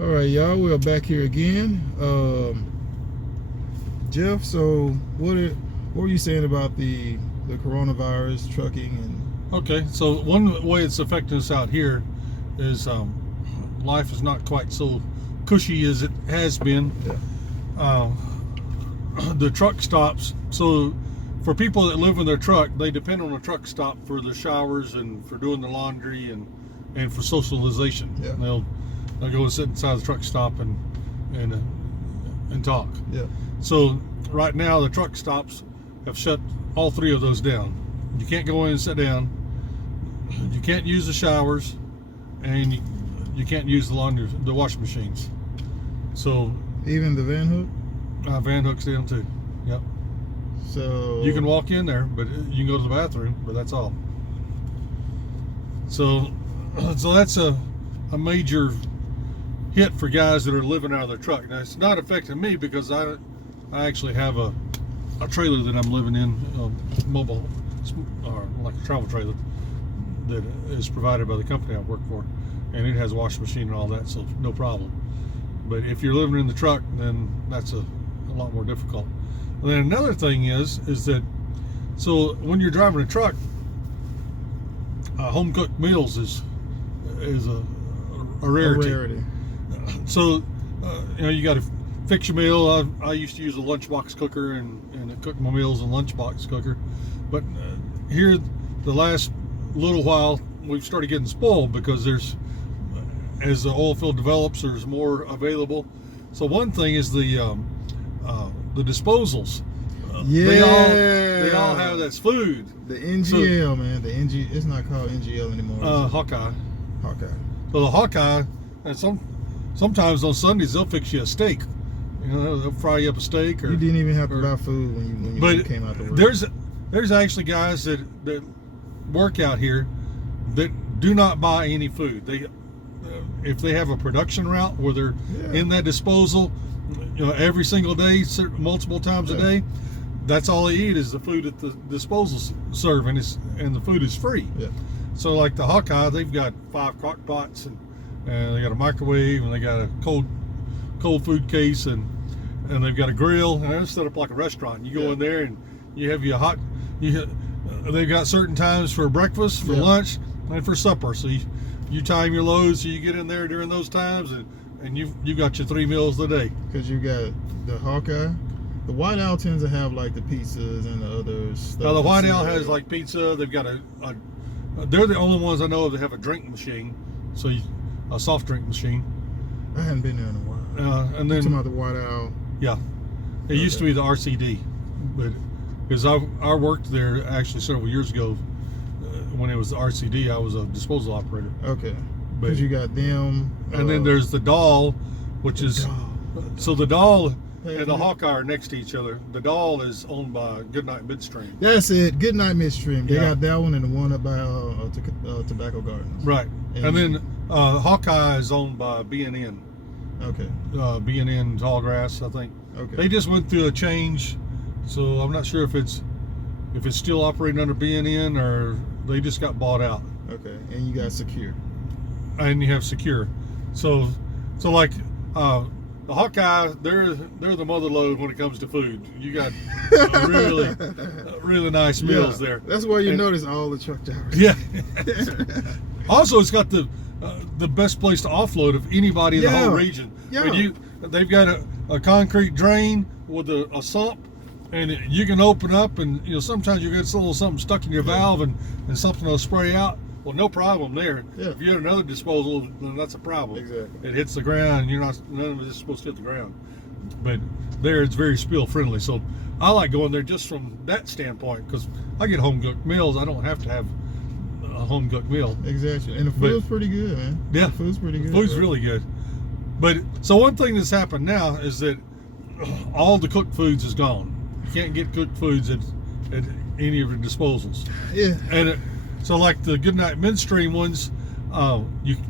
All right, y'all, we're back here again. Jeff, so what were you saying about the coronavirus, trucking, and Okay, so one way it's affecting us out here is life is not quite so cushy as it has been. yeah. The truck stops. So for people that live in their truck, they depend on the truck stop for the showers and for doing the laundry and for socialization. Yeah. They'll go and sit inside the truck stop and talk. Yeah. So right now the truck stops have shut all three of those down. You can't go in and sit down. You can't use the showers, and you can't use the washing machines. So Even the van hook. van hooks down too. Yep. So You can walk in there, but you can go to the bathroom, but that's all. So that's a major hit for guys that are living out of their truck. Now it's not affecting me because I actually have a trailer that I'm living in, mobile, or like a travel trailer that is provided by the company I work for, and it has a washing machine and all that, so no problem. But if you're living in the truck, then that's a lot more difficult. And then another thing is that, so when you're driving a truck, home cooked meals is a rarity. So you got to fix your meal. I used to use a lunchbox cooker and cook my meals in lunchbox cooker, but here the last little while we've started getting spoiled because as the oil field develops, there's more available. So one thing is the disposals. They all have that's food. The NGL, man. The NG. It's not called NGL anymore. Hawkeye. Hawkeye. So the Hawkeye, and sometimes on Sundays they'll fix you a steak. They'll fry you up a steak. You didn't even have to buy food when you came out to work. There's actually guys that work out here that do not buy any food. If they have a production route where they're in that disposal, every single day, multiple times a day, that's all they eat is the food at the disposal serve, and the food is free. Yeah. So like the Hawkeye, they've got 5 crock pots and they got a microwave and they got a cold food case and they've got a grill, and they're set up like a restaurant. You go in there and you have your hot. They've got certain times for breakfast, for lunch, and for supper. So you time your loads so you get in there during those times, and you got your 3 meals a day. Because you got the Hawkeye. The White Owl tends to have like the pizzas and the other stuff. Now the White Owl has like pizza. They've got they're the only ones I know of that have a drink machine, so a soft drink machine. I hadn't been there in a while. You're And then talking about the White Owl. Yeah, it used to be the RCD, but because I worked there actually several years ago when it was the RCD, I was a disposal operator. Okay. Because you got them. And then there's the Doll, which is so the Doll and the Hawkeye are next to each other. The Doll is owned by Goodnight Midstream. That's it. Goodnight Midstream. They got that one and the one up by Tobacco Gardens. Right. And then Hawkeye is owned by B&N. Okay. B&N Tallgrass, I think. Okay. They just went through a change, so I'm not sure if it's still operating under B&N or they just got bought out. Okay. And you got Secure. And you have Secure. So like the Hawkeye, they're the mother load when it comes to food. You got really nice meals there. That's why you notice all the truck drivers. Yeah. Also, it's got the best place to offload of anybody in the whole region. Yeah. They've got a concrete drain with a sump, and you can open up, and sometimes you get a little something stuck in your valve, and something will spray out. Well, no problem there. Yeah. If you had another disposal, then that's a problem. Exactly. It hits the ground, and none of it is supposed to hit the ground. But there, it's very spill friendly. So I like going there just from that standpoint, because I get home cooked meals. I don't have to have a home cooked meal. Exactly. And the food's pretty good, man. Yeah. The food's pretty good. Food's really good. But so one thing that's happened now is that all the cooked foods is gone. You can't get cooked foods at any of your disposals. Yeah. And so like the Goodnight Midstream ones,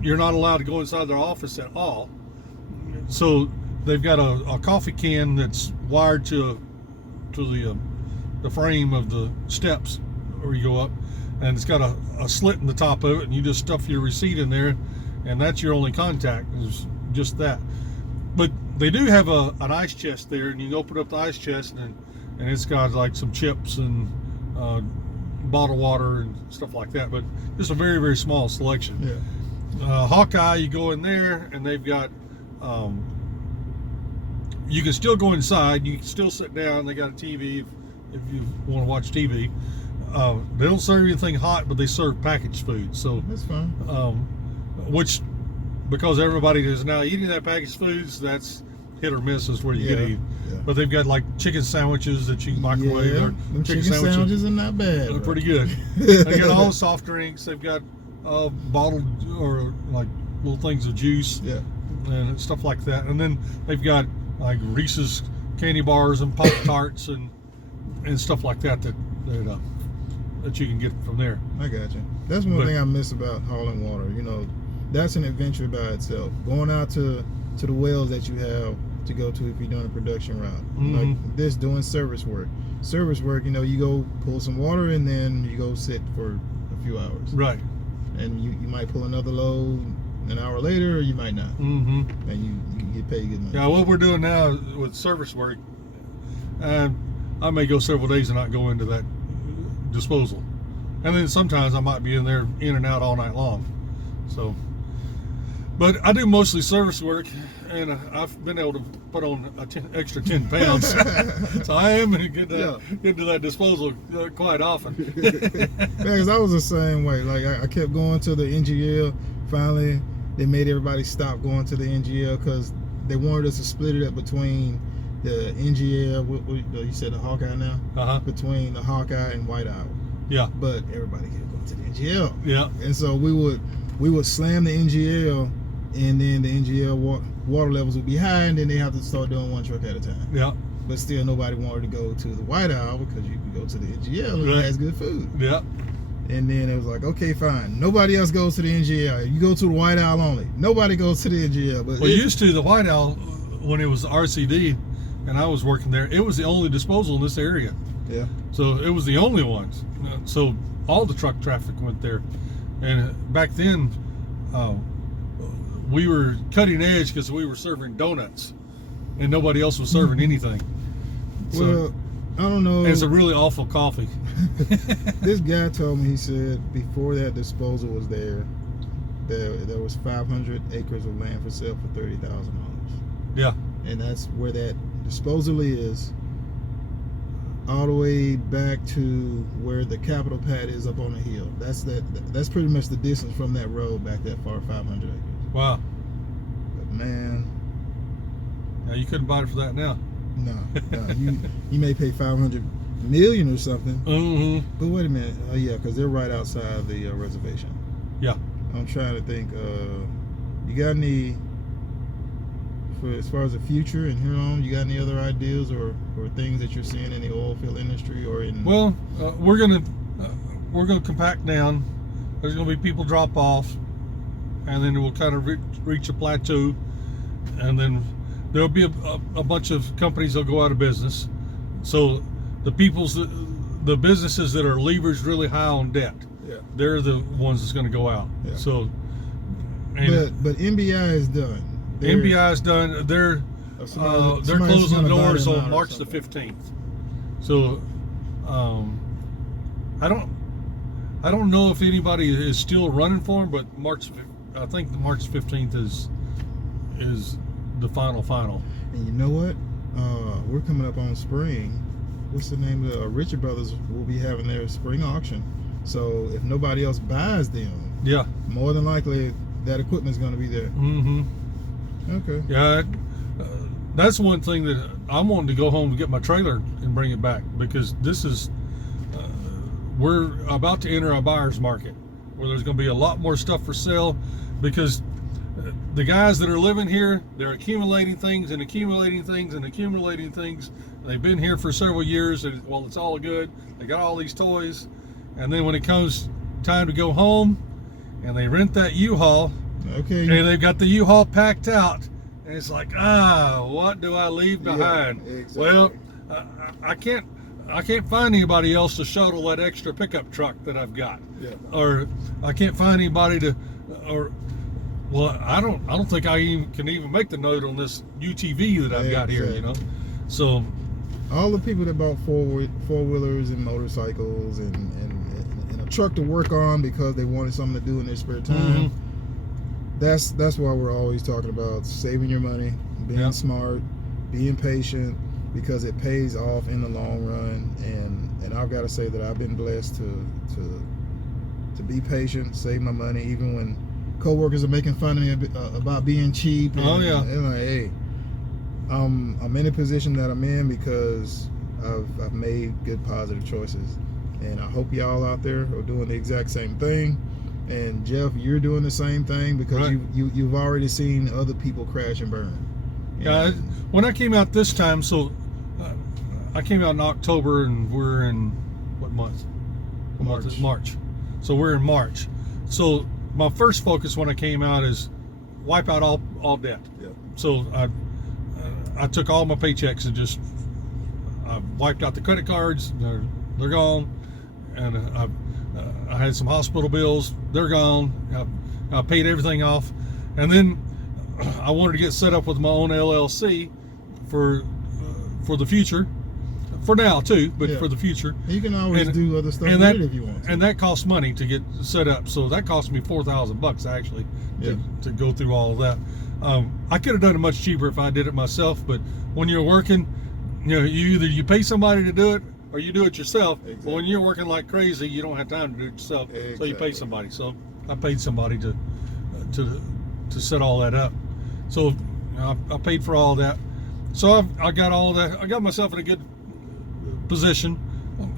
you're not allowed to go inside their office at all. So they've got a coffee can that's wired to the frame of the steps where you go up, and it's got a slit in the top of it, and you just stuff your receipt in there, and that's your only contact is just that. But they do have an ice chest there, and you can open up the ice chest, and it's got like some chips and bottled water and stuff like that. But just a very, very small selection. Yeah. Hawkeye, you go in there, and they've got. You can still go inside. You can still sit down. They got a TV if you want to watch TV. They don't serve anything hot, but they serve packaged food. So That's fine. Which, because everybody is now eating that packaged foods, that's hit or miss is where you get to eat. Yeah. But they've got like chicken sandwiches that you can microwave. Yeah, Or them chicken sandwiches are not bad. They're bro. pretty good. They got all the soft drinks. They've got bottled or like little things of juice. Yeah. And stuff like that. And then they've got like Reese's candy bars and Pop Tarts and stuff like that that you can get from there. I got you. That's one thing I miss about hauling water. You know, that's an adventure by itself. Going out to the wells that you have to go to if you're doing a production route. Mm-hmm. Like this, doing service work. Service work, you know, you go pull some water and then you go sit for a few hours. Right. And you might pull another load an hour later, or you might not. Mm-hmm. And you get paid good money. Yeah, what we're doing now with service work, I may go several days and not go into that disposal. And then sometimes I might be in there in and out all night long. So, but I do mostly service work, and I've been able to put on extra 10 pounds. So I am going to get to that disposal quite often. Because I was the same way. Like I kept going to the NGL. Finally, they made everybody stop going to the NGL because they wanted us to split it up between the NGL. You said the Hawkeye now? Uh-huh. Between the Hawkeye and White Owl. Yeah. But everybody kept going to the NGL. Yeah. And so we would slam the NGL, and then the NGL water levels would be high, and then they have to start doing one truck at a time. Yeah. But still, nobody wanted to go to the White Owl because you can go to the NGL and it has good food. Yeah. And then it was like, okay, fine. Nobody else goes to the NGL. You go to the White Owl only. Nobody goes to the NGL. But well, used to the White Owl, when it was RCD, and I was working there, it was the only disposal in this area. Yeah. So it was the only ones. So all the truck traffic went there. And back then, we were cutting edge because we were serving donuts, and nobody else was serving anything. So, Well, I don't know. it's a really awful coffee. This guy told me, he said before that disposal was there was 500 acres of land for sale for $30,000. Yeah. And that's where that disposal is, all the way back to where the Capitol pad is up on the hill. That's pretty much the distance from that road back that far, 500 acres. Wow. But man, Now you couldn't buy it for that now. no, you may pay 500 million or something. Mm-hmm. But wait a minute, yeah, because they're right outside the reservation. Yeah. I'm trying to think. You got any, for as far as the future and here on? You got any other ideas or things that you're seeing in the oil field industry or in? Well, we're gonna compact down. There's gonna be people drop off, and then we'll kind of reach a plateau, and then there'll be a bunch of companies that'll go out of business. So the businesses that are leveraged really high on debt, they're the ones that's going to go out. Yeah. So, but MBI is done. MBI is done. They're closing the doors on March the 15th. So, I don't know if anybody is still running for them, but I think the March 15th is the final. And you know what? We're coming up on spring. What's the name of the Richard Brothers will be having their spring auction. So if nobody else buys them, yeah, more than likely that equipment's going to be there. Mm-hmm. Okay. Yeah, that's one thing that I'm wanting to go home and get my trailer and bring it back, because this is we're about to enter a buyer's market where there's going to be a lot more stuff for sale, because the guys that are living here, they're accumulating things and accumulating things and accumulating things. They've been here for several years, and well, it's all good. They got all these toys, and then when it comes time to go home, and they rent that U-Haul, okay, and they've got the U-Haul packed out, and it's like, what do I leave behind? Yeah, exactly. Well, I can't find anybody else to shuttle that extra pickup truck that I've got, Yeah. or I can't find anybody to, or Well, I don't think I can even make the note on this UTV that I've got here, you know. So all the people that bought four-wheelers and motorcycles and a truck to work on because they wanted something to do in their spare time. That's why we're always talking about saving your money, being smart, being patient, because it pays off in the long run. And I've got to say that I've been blessed to be patient, save my money, even when coworkers are making fun of me about being cheap. And, and like, hey, I'm in a position that I'm in because I've made good positive choices, and I hope y'all out there are doing the exact same thing. And Jeff, you're doing the same thing because you've already seen other people crash and burn. Yeah, when I came out this time, so I came out in October, and we're in what month? March. So we're in March. So my first focus when I came out is wipe out all debt. Yeah. So I took all my paychecks and just wiped out the credit cards. They're gone, and I had some hospital bills. They're gone. I paid everything off, and then I wanted to get set up with my own LLC for the future. For now too, but for the future. You can always do other stuff with it if you want to. And that costs money to get set up. So that cost me $4,000 actually to go through all of that. I could have done it much cheaper if I did it myself, but when you're working, you know, you pay somebody to do it or you do it yourself. Exactly. But when you're working like crazy, you don't have time to do it yourself. Exactly. So you pay somebody. So I paid somebody to set all that up. So I paid for all that. So I got all that. I got myself in a good position.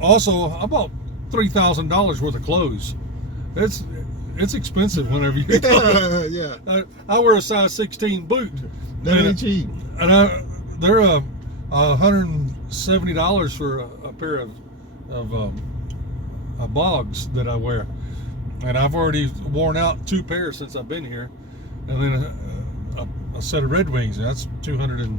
Also, I bought $3,000 worth of clothes. It's expensive whenever you I wear a size 16 boot. That ain't cheap. And they're $170 for a pair of bogs that I wear, and I've already worn out 2 pairs since I've been here, and then a set of Red Wings. That's $250,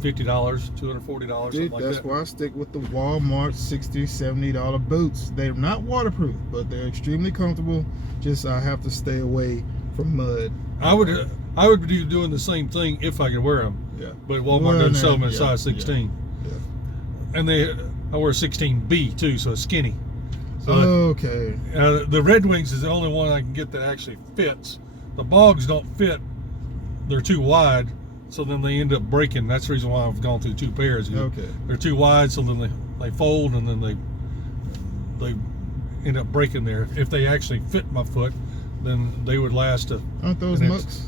$240. Dude, like that's that. why I stick with the Walmart $60, $70 boots. They're not waterproof, but they're extremely comfortable. Just I have to stay away from mud. I would be doing the same thing if I could wear them. Yeah. But Walmart doesn't sell them in size 16. Yeah. And I wear 16B too, so it's skinny. So okay. The Red Wings is the only one I can get that actually fits. The bogs don't fit. They're too wide, so then they end up breaking. That's the reason why I've gone through 2 pairs. Okay. They're too wide, so then they fold, and then they end up breaking there. If they actually fit my foot, then they would last Aren't those mucks?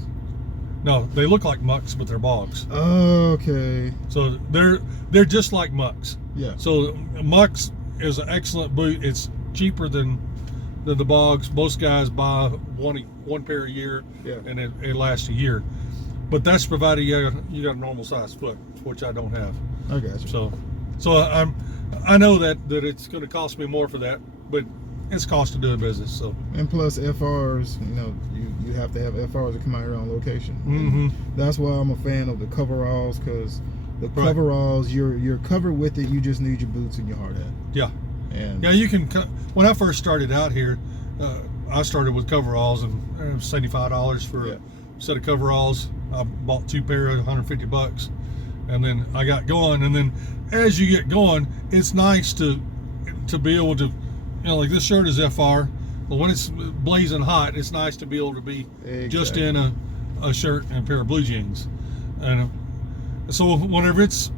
No, they look like mucks, but they're bogs. Okay. So they're just like mucks. Yeah. So mucks is an excellent boot. It's cheaper than the bogs. Most guys buy one pair a year, and it lasts a year. But that's provided you got a normal size foot, which I don't have. I got you. So I know that it's going to cost me more for that, but it's cost of doing business. So, and plus FRs, you know, you have to have FRs to come out here on location. Mm-hmm. That's why I'm a fan of the coveralls, because the coveralls, you're covered with it. You just need your boots and your hard hat. Yeah. And you can. When I first started out here, I started with coveralls, and it was $75 for a set of coveralls. I bought 2 pair at $150, and then I got going. And then as you get going, it's nice to be able to, you know, like this shirt is FR, but when it's blazing hot, it's nice to be able to be just in a shirt and a pair of blue jeans. And so whenever it's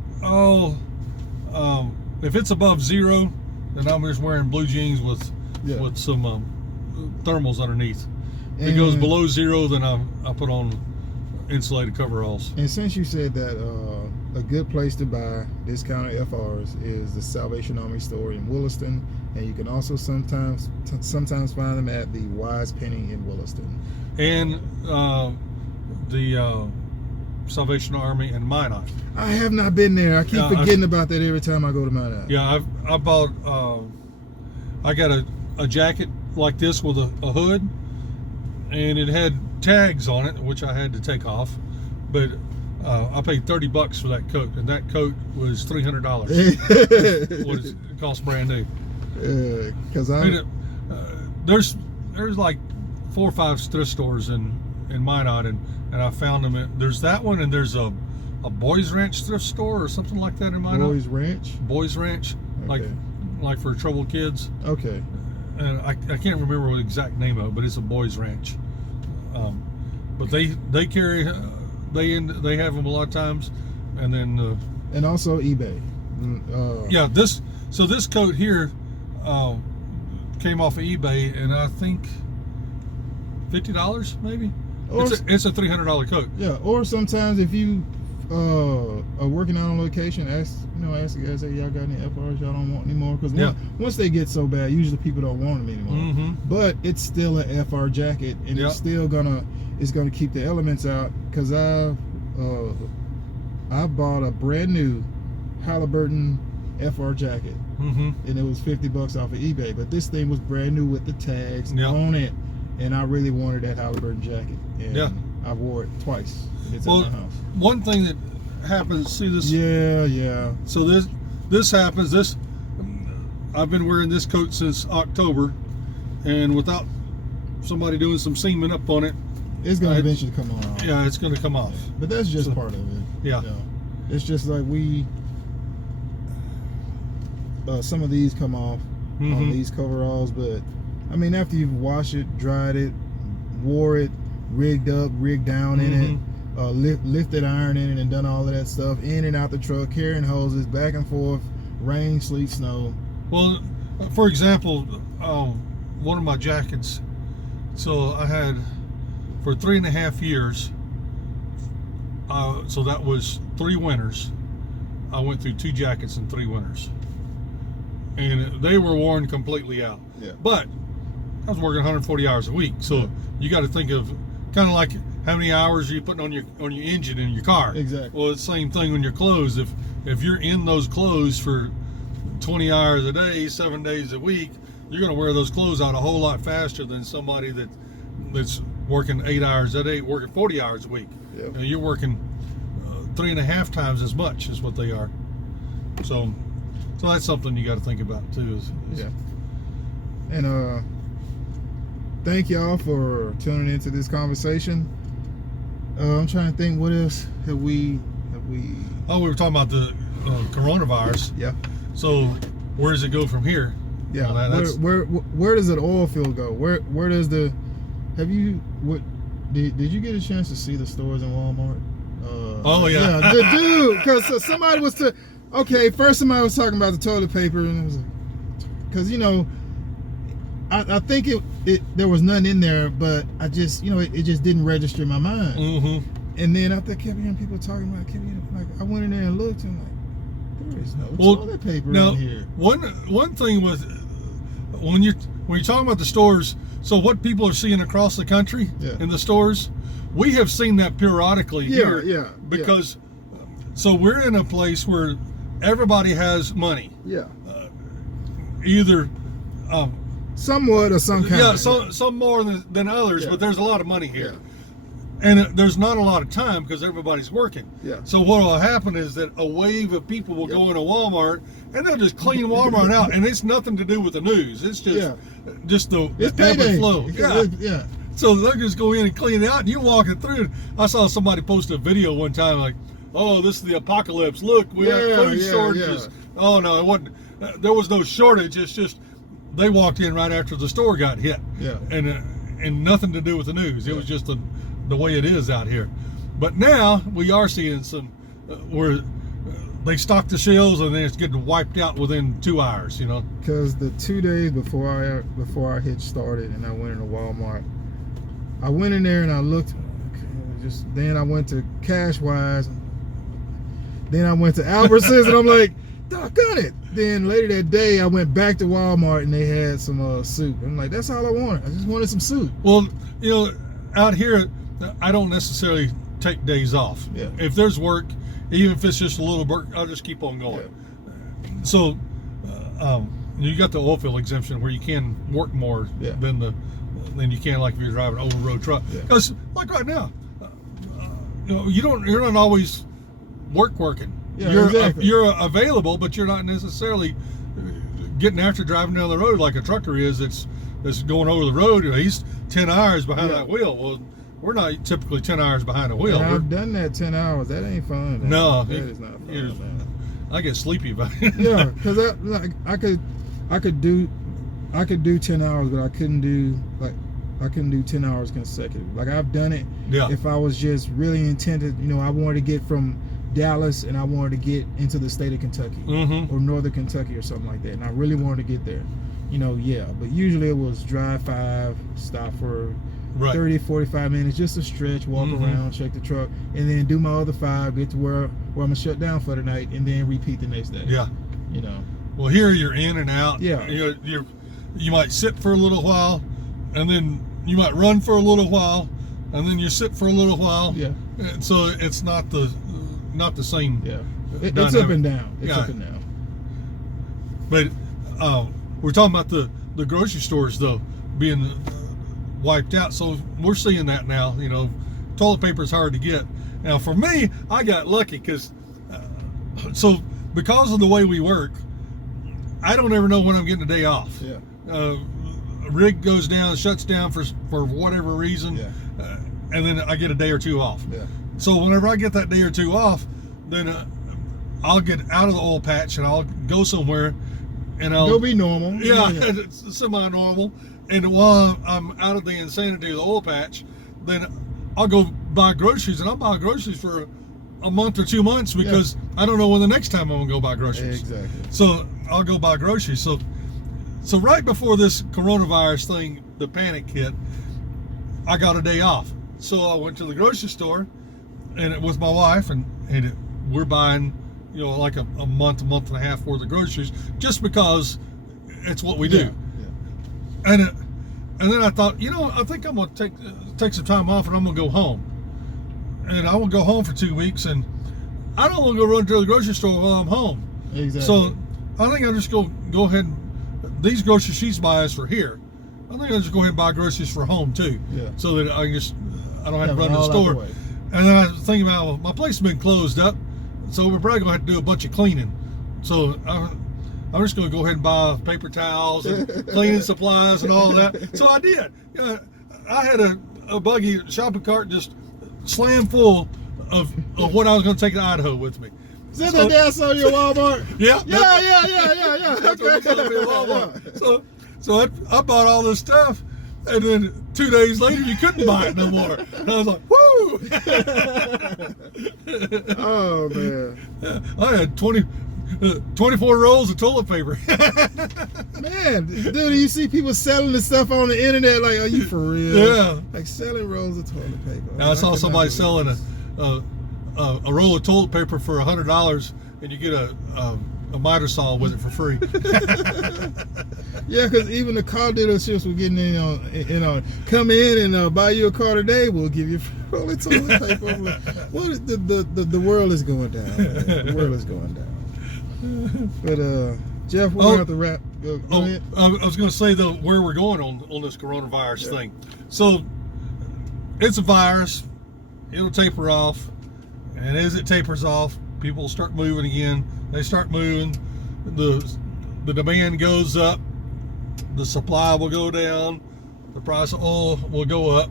if it's above 0, then I'm just wearing blue jeans with some thermals underneath. If it goes below 0, then I put on insulated coveralls. And since you said that, a good place to buy discounted FRs is the Salvation Army store in Williston, and you can also sometimes find them at the Wise Penny in Williston. And the Salvation Army in Minot. I have not been there. I keep forgetting about that every time I go to Minot. Yeah, I bought I got a jacket like this with a hood, and it had tags on it, which I had to take off, but I paid $30 for that coat, and that coat was $300. What it cost brand new. Because there's like 4 or 5 thrift stores in in Minot, and I found them. There's that one, and there's a Boys Ranch thrift store or something like that in Minot. Boys Ranch. Boys Ranch, Okay. like for troubled kids. Okay. And I can't remember the exact name of it, but it's a Boys Ranch. But they carry they have them a lot of times, and then and also eBay. yeah, this coat here came off of eBay, and I think $50 maybe. Or, It's a $300 coat. yeah, or sometimes if you are working out on location, ask the guys, hey, y'all got any FRs y'all don't want anymore? Because once they get so bad, usually people don't want them anymore. Mm-hmm. But it's still an FR jacket, and it's still gonna keep the elements out. Because I bought a brand new Halliburton FR jacket, and it was $50 off of eBay. But this thing was brand new with the tags on it, and I really wanted that Halliburton jacket. And I wore it twice. It's in my house. One thing that happens, see this? Yeah. So this happens. I've been wearing this coat since October, and without somebody doing some seaming up on it, it's gonna eventually come off. Yeah, it's gonna come off. But that's just part of it. Yeah. It's just like some of these come off on these coveralls, but I mean, after you've washed it, dried it, wore it, rigged up, rigged down in it, lifted iron in it, and done all of that stuff, in and out the truck, carrying hoses, back and forth, rain, sleet, snow. Well, for example, one of my jackets, so I had for 3.5 years, so that was 3 winters, I went through 2 jackets in 3 winters, and they were worn completely out. But I was working 140 hours a week, so you got to think of kind of like how many hours are you putting on your engine in your car. Exactly. Well, it's the same thing on your clothes. If you're in those clothes for 20 hours a day, 7 days a week, you're going to wear those clothes out a whole lot faster than somebody that's working 8 hours a day, working 40 hours a week. Yep. And you're working 3.5 times as much as what they are. So that's something you got to think about too. And thank y'all for tuning into this conversation. I'm trying to think, what else have we? Oh, we were talking about the coronavirus. Yeah. So where does it go from here? Yeah. Well, where does an oil field go? Where does the? Have you did you get a chance to see the stores in Walmart? Oh yeah. Yeah, dude. Because somebody was first somebody was talking about the toilet paper, and it was because I think there was none in there, but I just it just didn't register in my mind. Mm-hmm. And then after I kept hearing people talking about, I went in there and looked, and like, there is no toilet paper in here. One thing with when you're talking about the stores, so what people are seeing across the country in the stores, we have seen that periodically here. Because so we're in a place where everybody has money. Yeah. Either. Somewhat or some kind. Yeah, some more than others, but there's a lot of money here. Yeah. And there's not a lot of time because everybody's working. Yeah. So what will happen is that a wave of people will go into Walmart and they'll just clean Walmart out, and it's nothing to do with the news. It's just the ebb and flow. Yeah. So they'll just go in and clean it out, and you're walking through. I saw somebody post a video one time like, "Oh, this is the apocalypse. Look, we have food shortages." Oh no, it wasn't. There was no shortage. It's just they walked in right after the store got hit. Yeah. And nothing to do with the news. It was just the way it is out here. But now we are seeing some where they stock the shelves and then it's getting wiped out within 2 hours. Because the 2 days before our hitch started, and I went into Walmart, I went in there and I looked. Then I went to Cashwise. Then I went to Albertsons, and I'm like, doggone it. Then later that day, I went back to Walmart and they had some soup. I'm like, that's all I wanted. I just wanted some soup. Well, out here, I don't necessarily take days off. Yeah. If there's work, even if it's just a little work, I'll just keep on going. Yeah. So, you got the oilfield exemption where you can work more than you can like if you're driving an over-road truck. Because like right now, you're not always working. Yeah, You're available, but you're not necessarily getting after driving down the road like a trucker is that's going over the road. He's 10 hours behind that wheel. Well, we're not typically 10 hours behind the wheel. And I've done that 10 hours. That ain't fun. Man. No, that is not fun, man. I get sleepy by it. Yeah, because I could do 10 hours, but I couldn't do 10 hours consecutive. Like I've done it. Yeah. If I was just really intended, I wanted to get from Dallas and I wanted to get into the state of Kentucky or northern Kentucky or something like that, and I really wanted to get there. Yeah. But usually it was drive 5, stop for 30, 45 minutes, just to stretch, walk around, check the truck, and then do my other 5, get to where I'm gonna shut down for the night, and then repeat the next day. Yeah. Well, here you're in and out. Yeah. You might sit for a little while, and then you might run for a little while, and then you sit for a little while. Yeah. And so it's not the same. Yeah. It's up and down. It's up and down. But we're talking about the grocery stores though being wiped out. So we're seeing that now. Toilet paper is hard to get. Now for me, I got lucky because because of the way we work, I don't ever know when I'm getting a day off. Yeah. Rig goes down, shuts down for whatever reason, and then I get a day or 2 off. Yeah. So whenever I get that day or 2 off, then I'll get out of the oil patch and I'll go somewhere, and I'll go be normal. Yeah, it's semi-normal. And while I'm out of the insanity of the oil patch, then I'll go buy groceries, and I'll buy groceries for a month or 2 months because I don't know when the next time I'm gonna go buy groceries. Exactly. So I'll go buy groceries. So right before this coronavirus thing, the panic hit, I got a day off. So I went to the grocery store, and it was my wife, and we're buying, like a month and a half worth of groceries, just because it's what we do. Yeah. And then I thought, I think I'm gonna take some time off, and I'm gonna go home. And I will go home for 2 weeks, and I don't want to go run to the grocery store while I'm home. Exactly. So I think I'll just go ahead and, these groceries she's buying is for here. I think I'll just go ahead and buy groceries for home too. Yeah. So that I don't have to run to the store. And then I was thinking about, well, my place has been closed up, so we're probably gonna have to do a bunch of cleaning. So I'm just gonna go ahead and buy paper towels and cleaning supplies and all of that. So I did. I had a buggy shopping cart just slam full of what I was gonna take to Idaho with me. Is that the day I saw you at Walmart? Yeah. Yeah. That's what you told me at Walmart. So I bought all this stuff, and then 2 days later you couldn't buy it no more. And I was like, woo! Oh man. I had 24 rolls of toilet paper. Man, dude, you see people selling this stuff on the internet, like, are you for real? Yeah. Like selling rolls of toilet paper. Now, I saw somebody selling a roll of toilet paper for $100, and you get a miter saw with it for free. Yeah, because even the car dealerships were getting in come in and buy you a car today, we'll give you a roll of toilet paper. The world is going down. Man. The world is going down. But Jeff, we're going to have to wrap. Go ahead. I was going to say though where we're going on this coronavirus thing. So it's a virus. It'll taper off, and as it tapers off, people will start moving again. They start moving. The demand goes up. The supply will go down. The price of oil will go up.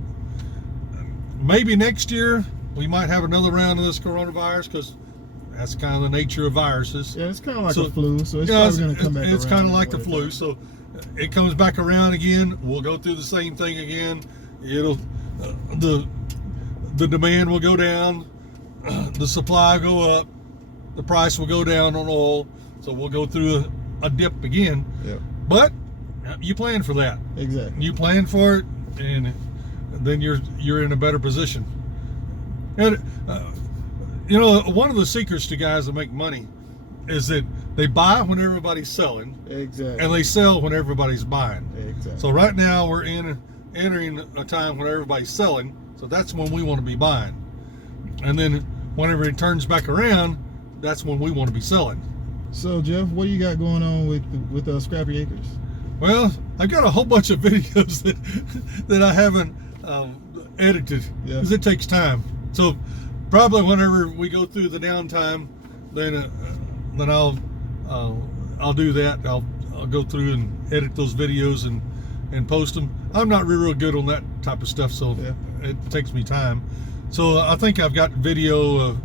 Maybe next year we might have another round of this coronavirus, because that's kind of the nature of viruses. Yeah, it's kind of like a flu, so it's probably going to come back around. It's kind of like the flu, so it comes back around again. We'll go through the same thing again. It'll the demand will go down, the supply will go up, the price will go down on oil, so we'll go through a dip again. Yeah. But you plan for that. Exactly. You plan for it, and then you're in a better position. And one of the secrets to guys that make money is that they buy when everybody's selling. Exactly. And they sell when everybody's buying. Exactly. So right now we're entering a time when everybody's selling, so that's when we want to be buying. And then whenever it turns back around, that's when we want to be selling. So Jeff, what do you got going on with Scrappy Acres? Well, I've got a whole bunch of videos that I haven't edited, because it takes time. So probably whenever we go through the downtime, then I'll do that. I'll go through and edit those videos and post them. I'm not real good on that type of stuff, so it takes me time. So I think I've got video of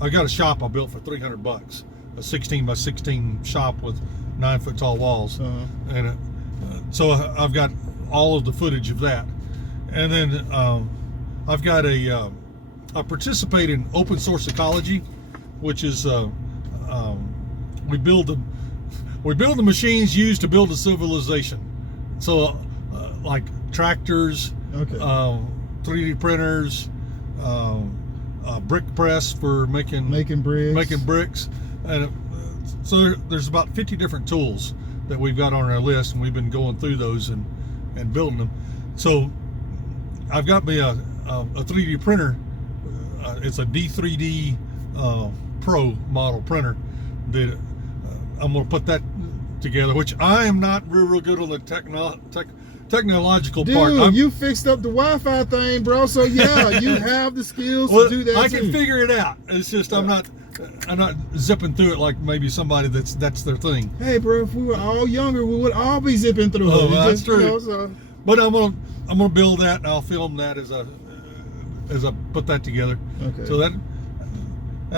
I got a shop I built for $300, a 16 by 16 shop with 9-foot tall walls, and so I've got all of the footage of that. And then I've got I participate in open source ecology, which is we build the machines used to build a civilization. So like tractors, 3D printers, brick press for making bricks, and so there's about 50 different tools that we've got on our list, and we've been going through those and building them. So I've got me a 3D printer. It's a D3D Pro model printer that I'm going to put that together, which I am not real good on the technological part. Dude, you fixed up the Wi-Fi thing, bro. So yeah, you have the skills to do that. I can figure it out. It's just I'm not zipping through it like maybe somebody that's their thing. Hey, bro, if we were all younger, we would all be zipping through it. Oh, that's true. You know, so. But I'm gonna build that, and I'll film that as I put that together. Okay. So that'll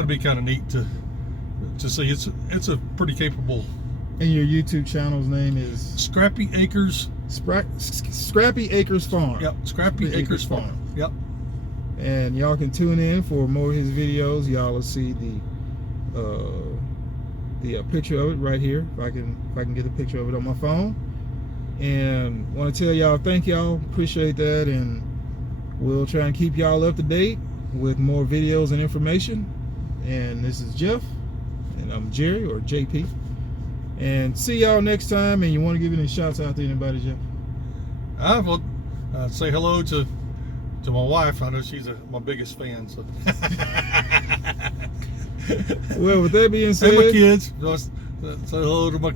be kind of neat to see. It's a pretty capable. And your YouTube channel's name is Scrappy Acres. Scrappy Acres Farm. Yep, Scrappy Acres Farm. Yep. And y'all can tune in for more of his videos. Y'all will see the picture of it right here. If I can get a picture of it on my phone. And want to tell y'all, thank y'all, appreciate that, and we'll try and keep y'all up to date with more videos and information. And this is Jeff, and I'm Jerry, or JP. And see y'all next time. And you want to give any shouts out to anybody, Jeff? I will say hello to my wife. I know she's my biggest fan. So. Well, with that being said, and my kids. Say hello to my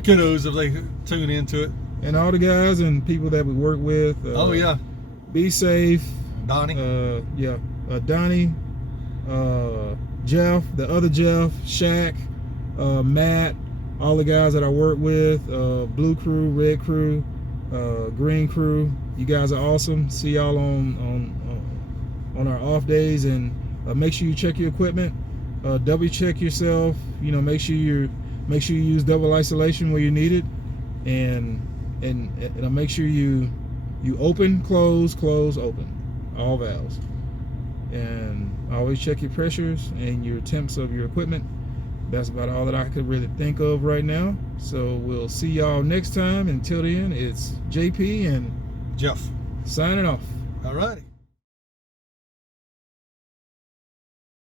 kiddos if they tune into it. And all the guys and people that we work with. Oh yeah. Be safe. Donnie. Donnie. Jeff, the other Jeff, Shaq, Matt, all the guys that I work with, blue crew, red crew, green crew. You guys are awesome. See y'all on our off days, and make sure you check your equipment, double check yourself. You know, make sure you use double isolation where you need it, and make sure you open, close, open, all valves, and always check your pressures and your temps of your equipment. That's about all that I could really think of right now. So we'll see y'all next time. Until then, it's JP and Jeff signing off. All righty.